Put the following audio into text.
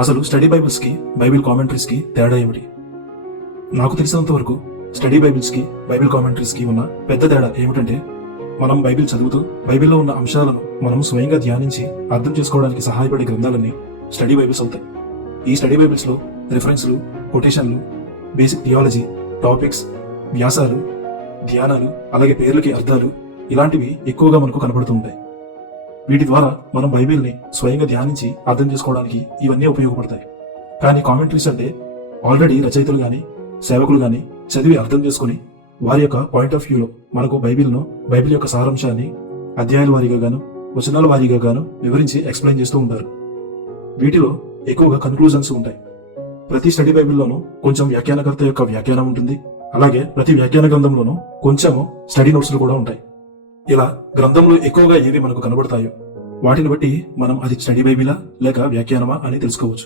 అసలు study Bibles కి Bible commentaries కి తేడా ఏమిటి? నాకు తెలిసినంత వరకు స్టడీ బైబిల్స్ కి బైబిల్ కామెంటరీస్ కి ఉన్న పెద్ద తేడా ఏమిటంటే, మనం బైబిల్ చదువుతూ బైబిల్లో ఉన్న అంశాలను మనం స్వయంగా ధ్యానించి అర్థం చేసుకోవడానికి సహాయపడే గ్రంథాలన్నీ స్టడీ బైబిల్స్ అవుతాయి. ఈ స్టడీ బైబిల్స్ లో రిఫరెన్స్లు, కొటేషన్లు, బేసిక్ థియాలజీ, టాపిక్స్, వ్యాసాలు, ధ్యానాలు, అలాగే పేర్లకి అర్థాలు ఇలాంటివి ఎక్కువగా మనకు కనబడుతూ ఉంటాయి. వీటి ద్వారా మనం బైబిల్ని స్వయంగా ధ్యానించి అర్థం చేసుకోవడానికి ఇవన్నీ ఉపయోగపడతాయి. కానీ కామెంటరీస్ అంటే ఆల్రెడీ రచయితలు గాని సేవకులు గాని చదివి అర్థం చేసుకుని వారి యొక్క పాయింట్ ఆఫ్ వ్యూలో మనకు బైబిల్ యొక్క సారాంశాన్ని అధ్యాయాల వారీగా గాను వచనాల వారీగా గాను వివరించి ఎక్స్ప్లెయిన్ చేస్తూ ఉంటారు. వీటిలో ఎక్కువగా కన్క్లూజన్స్ ఉంటాయి. ప్రతి స్టడీ బైబిల్లోనూ కొంచెం వ్యాఖ్యానకర్త యొక్క వ్యాఖ్యానం ఉంటుంది. అలాగే ప్రతి వ్యాఖ్యాన గ్రంథంలోనూ కొంచెము స్టడీ నోట్స్లు కూడా ఉంటాయి. ఇలా గ్రంథంలో ఎక్కువగా ఏవి మనకు కనబడతాయో వాటిని బట్టి మనం అది స్టడీ బైబిలా లేక వ్యాఖ్యానమా అని తెలుసుకోవచ్చు.